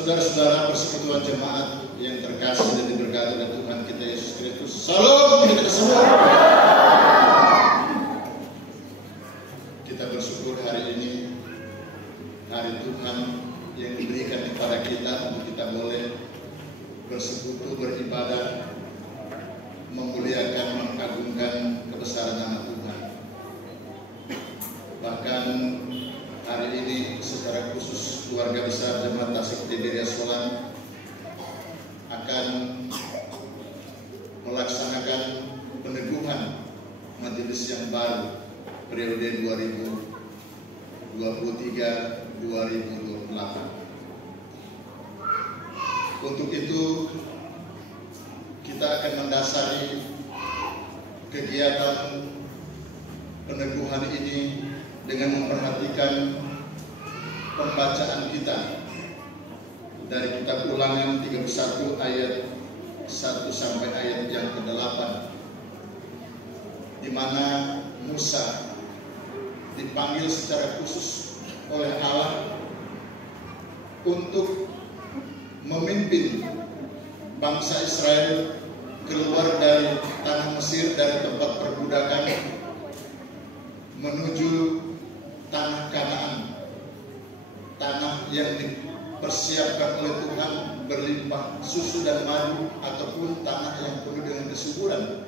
Saudara-saudara persekutuan jemaat yang terkasih dan diberkati oleh Tuhan kita Yesus Kristus. Salam kita semua. Kita bersyukur hari ini, hari Tuhan yang diberikan kepada kita untuk kita boleh bersekutu, beribadah, memuliakan, mengagungkan kebesaran nama Tuhan. Bahkan hari ini secara khusus keluarga besar Jemaat Tasik Tiberias Solan akan melaksanakan peneguhan majelis yang baru periode 2023-2028. Untuk itu kita akan mendasari kegiatan peneguhan ini dengan memperhatikan pembacaan kita dari kitab Ulangan 31 ayat 1 sampai ayat yang ke-8, di mana Musa dipanggil secara khusus oleh Allah untuk memimpin bangsa Israel keluar dari tanah Mesir, dari tempat perbudakan menuju tanah Kanaan, tanah yang dipersiapkan oleh Tuhan berlimpah susu dan madu, ataupun tanah yang penuh dengan kesuburan.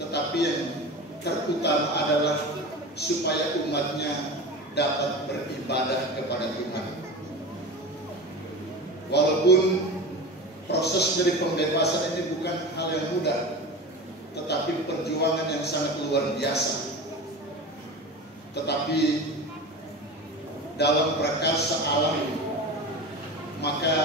Tetapi yang terutama adalah supaya umatnya dapat beribadah kepada Tuhan. Walaupun proses dari pembebasan ini bukan hal yang mudah, tetapi perjuangan yang sangat luar biasa. Tetapi dalam prakarsa Allah, maka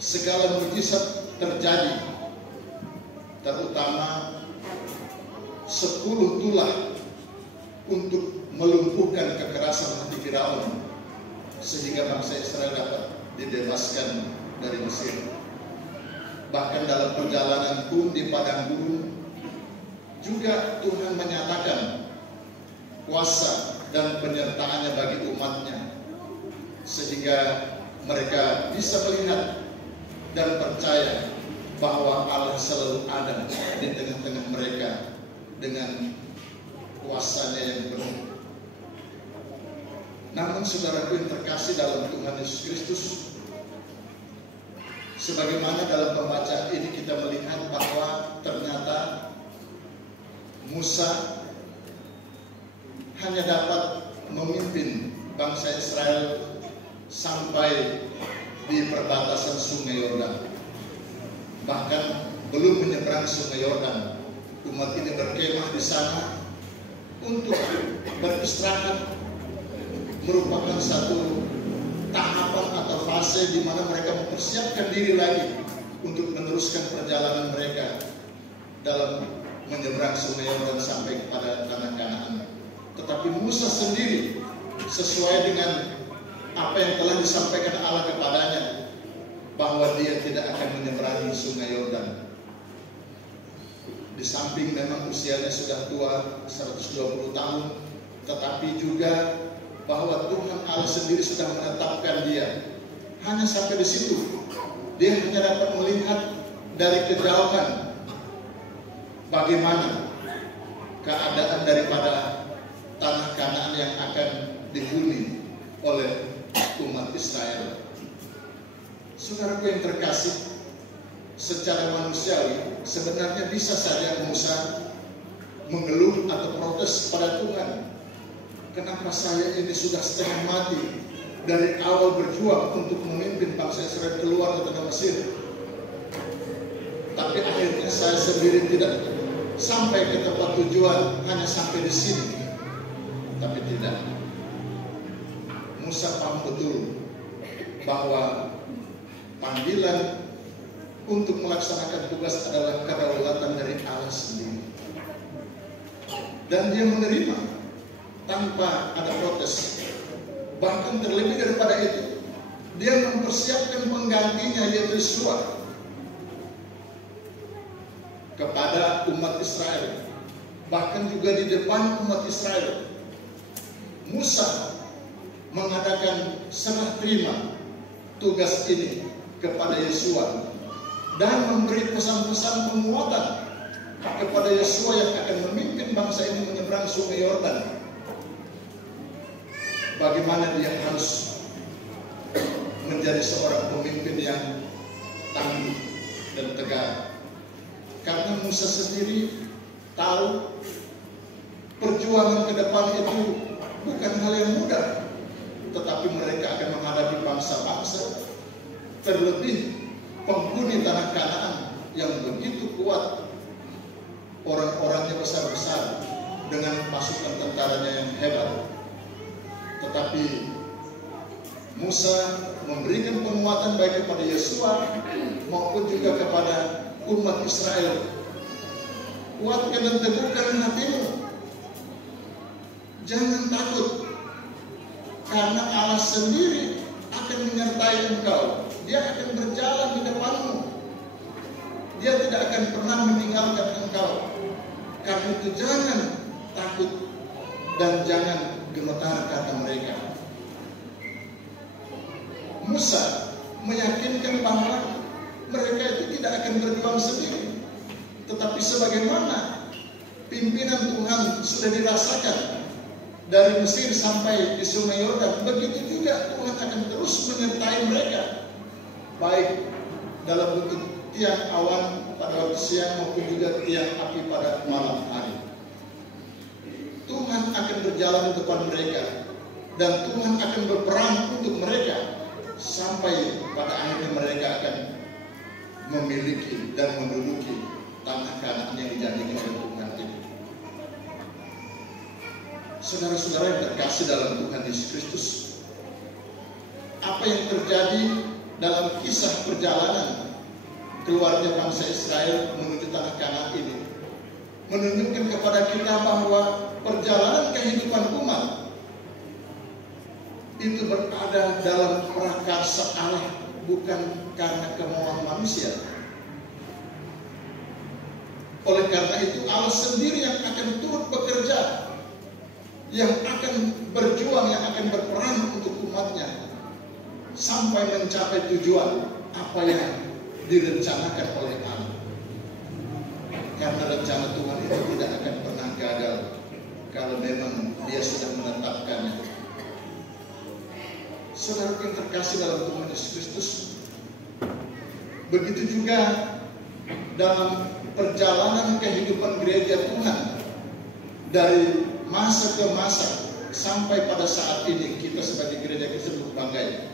segala mujizat terjadi, terutama 10 tulah untuk melumpuhkan kekerasan hati Firaun, sehingga bangsa Israel dapat dibebaskan dari Mesir. Bahkan dalam perjalanan pun di padang gurun juga Tuhan menyatakan kuasa dan penyertaannya bagi umatnya, sehingga mereka bisa melihat dan percaya bahwa Allah selalu ada di tengah-tengah mereka dengan kuasanya yang penuh. Namun saudaraku yang terkasih dalam Tuhan Yesus Kristus, sebagaimana dalam pembacaan ini kita melihat bahwa ternyata Musa hanya dapat memimpin bangsa Israel sampai di perbatasan Sungai Yordan. Bahkan belum menyeberang Sungai Yordan, umat ini berkemah di sana untuk beristirahat, merupakan satu tahapan atau fase di mana mereka mempersiapkan diri lagi untuk meneruskan perjalanan mereka dalam menyeberang Sungai Yordan sampai kepada tanah Kanaan. Tetapi Musa sendiri, sesuai dengan apa yang telah disampaikan Allah kepadanya, bahwa dia tidak akan menyeberangi Sungai Yordan. Di samping memang usianya sudah tua, 120 tahun, tetapi juga bahwa Tuhan Allah sendiri sudah menetapkan dia. Hanya sampai di situ, dia hanya dapat melihat dari kejauhan bagaimana keadaan daripada tanah Kanaan yang akan dihuni oleh umat Israel. Saudaraku yang terkasih, secara manusiawi sebenarnya bisa saja Musa mengeluh atau protes pada Tuhan. Kenapa saya ini sudah setengah mati dari awal berjuang untuk memimpin bangsa Israel keluar dari tanah Mesir, tapi akhirnya saya sendiri tidak sampai ke tempat tujuan, hanya sampai di sini. Tapi tidak. Musa paham betul bahwa panggilan untuk melaksanakan tugas adalah kedaulatan dari Allah sendiri, dan dia menerima tanpa ada protes. Bahkan terlebih daripada itu, dia mempersiapkan penggantinya, yaitu Yosua, kepada umat Israel. Bahkan juga di depan umat Israel, Musa mengadakan serah terima tugas ini kepada Yosua dan memberi pesan-pesan penguatan kepada Yosua yang akan memimpin bangsa ini menyeberang Sungai Yordan. Bagaimana dia harus menjadi seorang pemimpin yang tangguh dan tegar. Karena Musa sendiri tahu perjuangan ke depan itu bukan hal yang mudah, tetapi mereka akan menghadapi bangsa-bangsa, terlebih penghuni tanah Kanaan yang begitu kuat, orang-orangnya besar-besar dengan pasukan tentaranya yang hebat. Tetapi Musa memberikan penguatan baik kepada Yosua maupun juga kepada umat Israel. Kuatkan dan teguhkan hatimu, jangan takut, karena Allah sendiri akan menyertai engkau. Dia akan berjalan di depanmu. Dia tidak akan pernah meninggalkan engkau. Karena itu jangan takut dan jangan gemetar, kata mereka. Musa meyakinkan bahwa mereka itu tidak akan berjuang sendiri, tetapi sebagaimana pimpinan Tuhan sudah dirasakan dari Mesir sampai di Sungai Yordan, begitu juga Tuhan akan terus menyertai mereka, baik dalam bentuk tiang awan pada waktu siang maupun juga tiang api pada malam hari. Tuhan akan berjalan di depan mereka dan Tuhan akan berperang untuk mereka sampai pada akhirnya mereka akan memiliki dan menduduki tanah Kanaan yang dijanjikan oleh Tuhan ini. Saudara-saudara yang terkasih dalam Tuhan Yesus Kristus, apa yang terjadi dalam kisah perjalanan keluarnya bangsa Israel menuju tanah Kanaan ini menunjukkan kepada kita bahwa perjalanan kehidupan umat itu berada dalam prakarsa Allah, bukan karena kemauan manusia. Oleh karena itu Allah sendiri yang akan turut bekerja, yang akan berjuang, yang akan berperan untuk umatnya sampai mencapai tujuan apa yang direncanakan oleh Allah. Karena rencana Tuhan itu tidak akan pernah gagal kalau memang Dia sudah menetapkannya. Saudara yang terkasih dalam Tuhan Yesus Kristus, begitu juga dalam perjalanan kehidupan gereja Tuhan dari masa ke masa sampai pada saat ini, kita sebagai gereja Kristen Banggai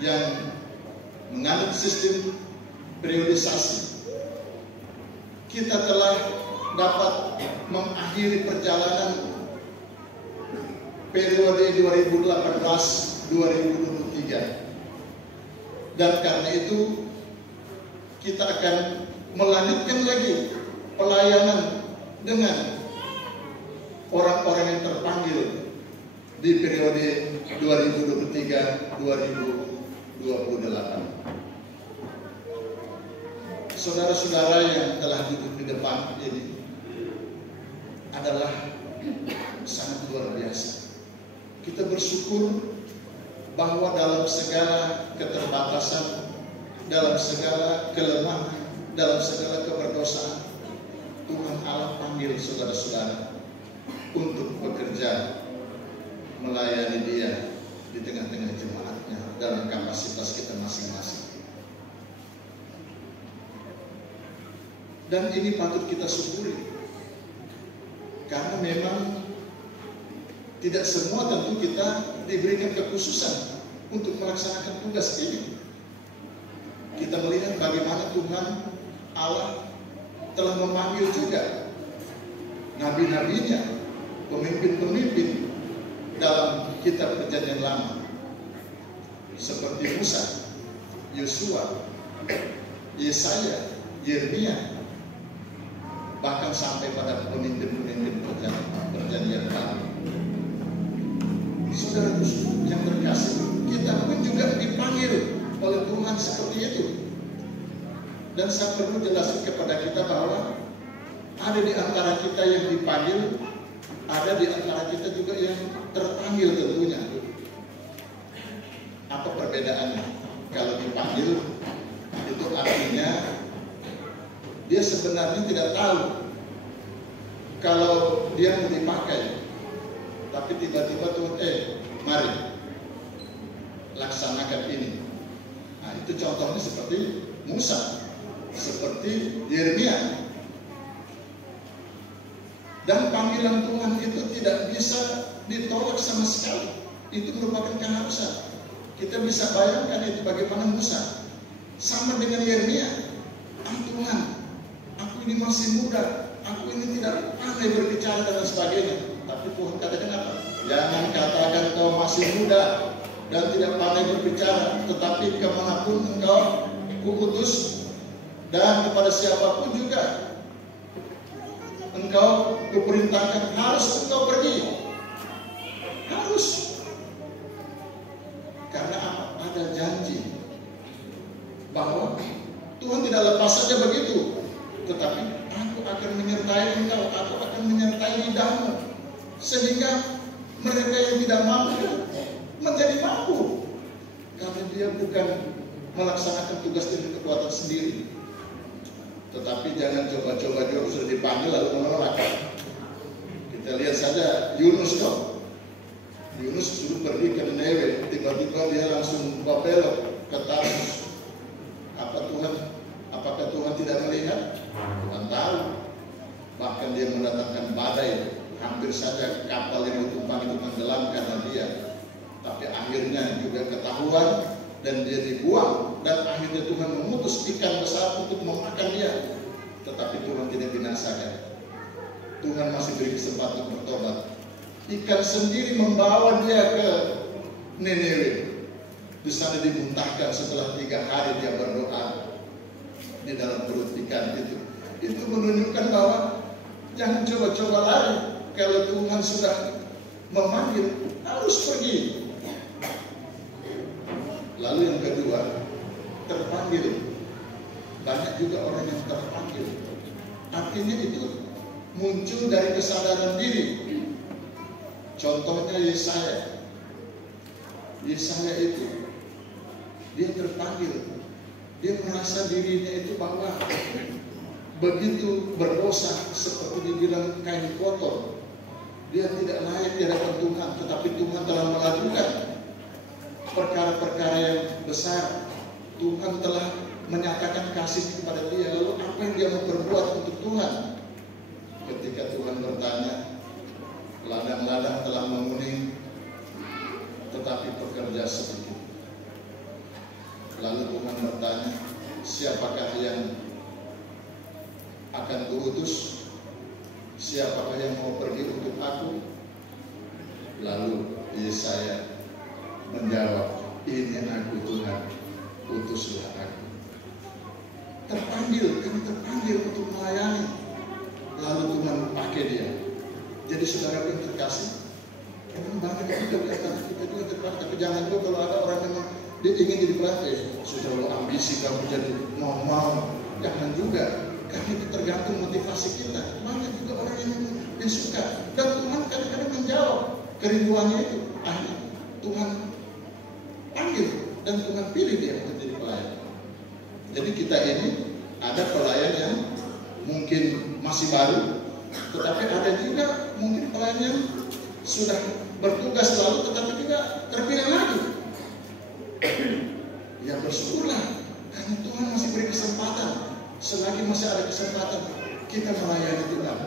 yang menganut sistem periodisasi, kita telah dapat mengakhiri perjalanan periode 2018-2023, dan karena itu kita akan melanjutkan lagi pelayanan dengan orang-orang yang terpanggil di periode 2023-2028. Saudara-saudara yang telah duduk di depan ini adalah sangat luar biasa. Kita bersyukur bahwa dalam segala keterbatasan, dalam segala kelemahan, dalam segala keberdosaan, Tuhan Allah panggil saudara-saudara untuk bekerja melayani Dia di tengah-tengah jemaatnya dalam kapasitas kita masing-masing. Dan ini patut kita syukuri, karena memang tidak semua tentu kita diberikan kekhususan untuk melaksanakan tugas ini. Kita melihat bagaimana Tuhan Allah telah memanggil juga nabi-nabinya, pemimpin-pemimpin dalam kitab Perjanjian Lama, seperti Musa, Yosua, Yesaya, Yeremia, bahkan sampai pada pemimpin-pemimpin Perjanjian Baru. Saudara yang terkasih, kita pun juga dipanggil oleh Tuhan seperti itu. Dan saya perlu jelaskan kepada kita bahwa ada di antara kita yang dipanggil, ada di antara kita juga yang terpanggil tentunya. Apa perbedaannya. Kalau dipanggil itu artinya dia sebenarnya tidak tahu kalau dia mau dipakai, tapi tiba-tiba Tuhan mari laksanakan ini. Nah, itu contohnya seperti Musa, seperti Yeremia. Dan panggilan Tuhan itu tidak bisa ditolak sama sekali. Itu merupakan keharusan. Kita bisa bayangkan itu bagaimana Musa. Sama dengan Yeremia. Tuhan, aku ini masih muda. Aku ini tidak pandai berbicara dan sebagainya. Tapi Tuhan katakan apa? Jangan katakan kau masih muda dan tidak pandai berbicara. Tetapi kemanapun engkau kuutus, dan kepada siapapun juga engkau kuperintahkan, harus engkau pergi. Harus. Karena apa? Ada janji bahwa Tuhan tidak lepas saja begitu, tetapi aku akan menyertai engkau, aku akan menyertai lidahmu, sehingga mereka yang tidak mampu menjadi mampu. Karena dia bukan melaksanakan tugas dengan kekuatan sendiri. Tetapi jangan coba-coba juga sudah dipanggil lalu menolak. Kita lihat saja Yunus dong. Yunus suruh pergi ke Nineve, tiba-tiba dia langsung belok ke Tarsus. Apakah Tuhan tidak melihat? Tuhan tahu. Bahkan dia mendatangkan badai, hampir saja kapal yang ditumpangi itu tenggelam karena dia. Tapi akhirnya juga ketahuan dan dia dibuang, dan akhirnya Tuhan memutus ikan besar untuk memakan dia. Tetapi Tuhan tidak binasakan. Tuhan masih beri kesempatan bertobat. Ikan sendiri membawa dia ke Nineve. Di sana dimuntahkan setelah 3 hari dia berdoa di dalam perut ikan itu. Itu menunjukkan bahwa jangan coba-coba lari. Kalau Tuhan sudah memanggil, harus pergi. Lalu yang kedua, terpanggil. Banyak juga orang yang terpanggil. Artinya itu muncul dari kesadaran diri. Contohnya Yesaya. Yesaya itu dia terpanggil. Dia merasa dirinya itu bahwa begitu berdosa, seperti dibilang kain kotor. Dia tidak layak di hadapan Tuhan, tetapi Tuhan telah melakukan perkara-perkara yang besar. Tuhan telah menyatakan kasih kepada dia. Lalu apa yang dia mau berbuat untuk Tuhan? Ketika Tuhan bertanya, ladang-ladang telah menguning, tetapi pekerja sedikit. Lalu Tuhan bertanya, siapakah yang akan kuutus? Siapakah yang mau pergi untuk aku? Lalu Yesaya menjawab, ini aku Tuhan, utuslah aku. Terpanggil, kami terpanggil untuk melayani. Lalu Tuhan pakai dia. Jadi saudara yang terkasih, memang banyak juga kita juga terpanggil. Tapi jangan juga kalau ada orang yang dia ingin jadi pelatih, sudah lo ambisi kamu jadi mau, jangan juga. Karena itu tergantung motivasi kita. Banyak juga orang yang suka, dan Tuhan kadang-kadang menjawab kerinduannya itu. Akhirnya Tuhan panggil dan Tuhan pilih dia untuk jadi pelayan. Jadi kita ini ada pelayan yang mungkin masih baru, tetapi ada juga mungkin pelayan yang sudah bertugas lalu tetapi juga terpilih lagi. Ya bersyukurlah, karena Tuhan masih beri kesempatan. Selagi masih ada kesempatan, kita melayani Tuhan.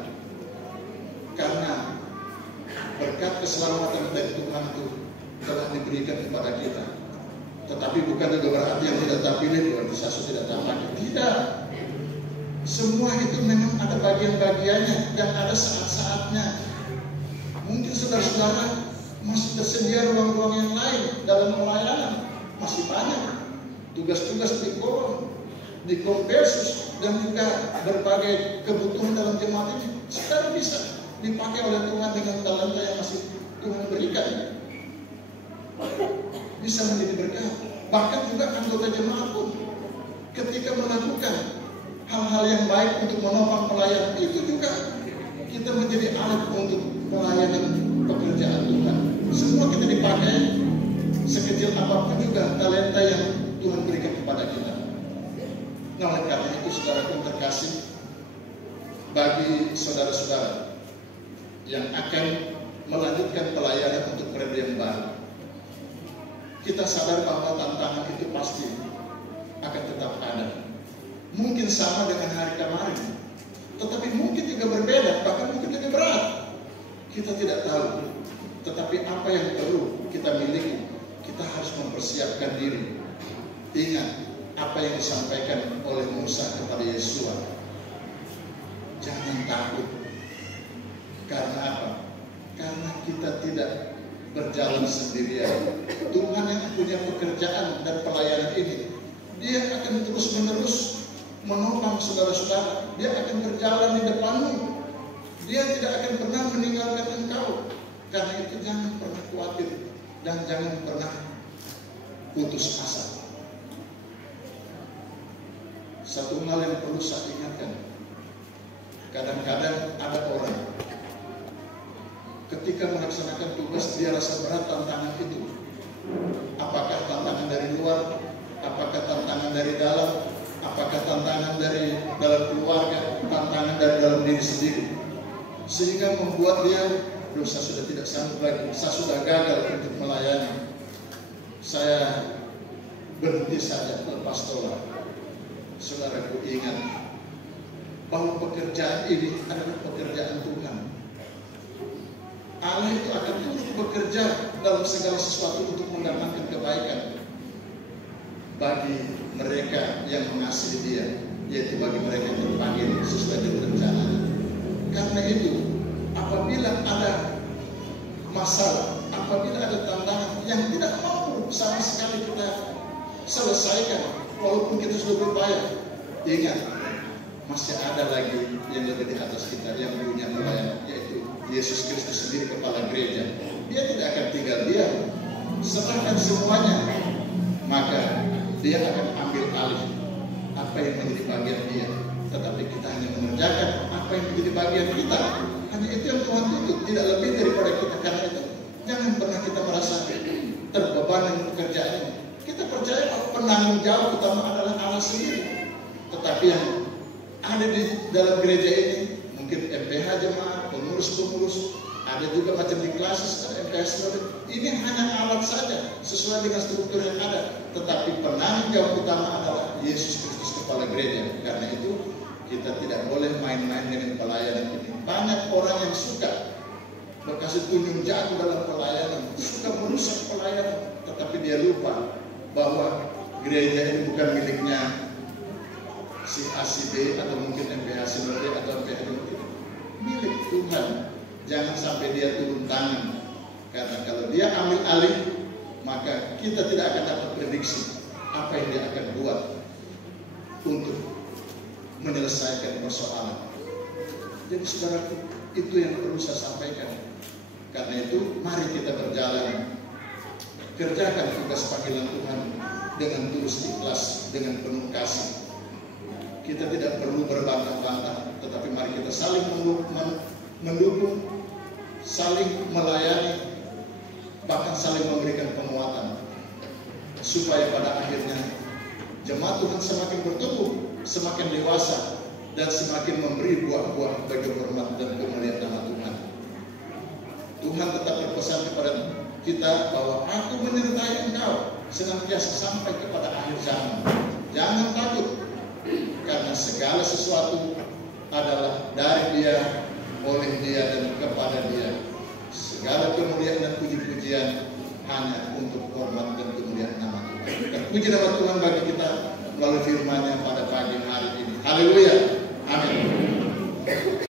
Karena berkat keselamatan dari Tuhan itu telah diberikan kepada kita. Tetapi bukan juga berarti yang tidak terpilih berarti saya tidak terpanggil. Tidak. Semua itu memang ada bagian-bagiannya dan ada saat-saatnya. Mungkin saudara-saudara masih tersedia ruang-ruang yang lain dalam pelayanan. Masih banyak tugas-tugas di korum, di konversus, dan juga berbagai kebutuhan dalam jemaat ini sekarang bisa dipakai oleh Tuhan dengan talenta yang masih Tuhan berikan. Bisa menjadi berkat. Bahkan juga anggota jemaat pun ketika melakukan hal-hal yang baik untuk menopang pelayanan itu juga kita menjadi alat untuk pelayanan pekerjaan Tuhan. Semua kita dipakai sekecil apapun juga talenta yang Tuhan berikan kepada kita. Nah, oleh karena itu saudara pun terkasih, bagi saudara-saudara yang akan melanjutkan pelayanan untuk periode yang baru, kita sadar bahwa tantangan itu pasti akan tetap ada. Mungkin sama dengan hari kemarin, tetapi mungkin juga berbeda, bahkan mungkin lebih berat. Kita tidak tahu. Tetapi apa yang perlu kita miliki, kita harus mempersiapkan diri. Ingat apa yang disampaikan oleh Musa kepada Yesua. Jangan takut. Karena apa? Karena kita tidak berjalan sendirian. Tuhan yang punya pekerjaan dan pelayanan ini, Dia akan terus-menerus menopang saudara-saudara. Dia akan berjalan di depanmu. Dia tidak akan pernah meninggalkan engkau. Karena itu jangan pernah khawatir dan jangan pernah putus asa. Satu hal yang perlu saya ingatkan, kadang-kadang ada orang ketika melaksanakan tugas dia rasa berat tantangan itu. Apakah tantangan dari luar, apakah tantangan dari dalam, apakah tantangan dari dalam keluarga, tantangan dari dalam diri sendiri, sehingga membuat dia, saya sudah tidak sanggup lagi, saya sudah gagal untuk melayani, saya berhenti saja lepas tolak. Saudaraku, ingat bahwa pekerjaan ini adalah pekerjaan Tuhan. Allah itu akan terus bekerja dalam segala sesuatu untuk mendatangkan kebaikan bagi mereka yang mengasihi Dia, yaitu bagi mereka yang terpanggil sesuai dengan rencananya. Karena itu, apabila ada masalah, apabila ada tantangan yang tidak mampu sama sekali kita selesaikan, walaupun kita sudah berupaya, ingat masih ada lagi yang lebih di atas kita, yang punya pelayanan, yaitu Yesus Kristus sendiri, kepala gereja. Dia tidak akan tinggal diam. Serahkan semuanya, maka Dia akan ambil alih apa yang menjadi bagian Dia. Tetapi kita hanya mengerjakan apa yang menjadi bagian kita. Hanya itu yang Tuhan tuntut, tidak lebih daripada kita. Karena itu jangan pernah kita merasa terbeban dengan pekerjaan ini. Kita percaya bahwa penanggung jawab utama adalah Allah sendiri. Tetapi yang ada di dalam gereja ini, mungkin MPH jemaat, pengurus-pengurus, ada juga macam di klasis, ada MPH, ini hanya alat saja sesuai dengan struktur yang ada. Tetapi penanggung jawab utama adalah Yesus Kristus, kepala gereja. Karena itu kita tidak boleh main-main dengan pelayanan ini. Banyak orang yang suka berkasih tunjuk jago dalam pelayanan, suka merusak pelayanan, tetapi dia lupa bahwa gereja ini bukan miliknya si A, si B, atau mungkin MPH si B atau MPH si milik Tuhan. Jangan sampai dia turun tangan, karena kalau dia ambil alih, maka kita tidak akan dapat prediksi apa yang dia akan buat untuk menyelesaikan persoalan. Jadi saudaraku, itu yang perlu saya sampaikan. Karena itu mari kita berjalan, kerjakan tugas panggilan Tuhan dengan tulus ikhlas, dengan penuh kasih. Kita tidak perlu berbantah-bantah, tetapi mari kita saling mendukung, saling melayani, bahkan saling memberikan penguatan, supaya pada akhirnya jemaat Tuhan semakin bertumbuh, semakin dewasa, dan semakin memberi buah-buah bagi hormat dan kemuliaan nama Tuhan. Tuhan tetap berpesan kepada kita bahwa Aku menyertai engkau senantiasa sampai kepada akhir zaman. Jangan takut, karena segala sesuatu adalah dari Dia, oleh Dia, dan kepada Dia. Segala kemuliaan dan puji-pujian hanya untuk hormat dan kemuliaan nama Tuhan. Terpuji nama Tuhan bagi kita melalui firman-Nya pada pagi hari ini. Haleluya. Amin.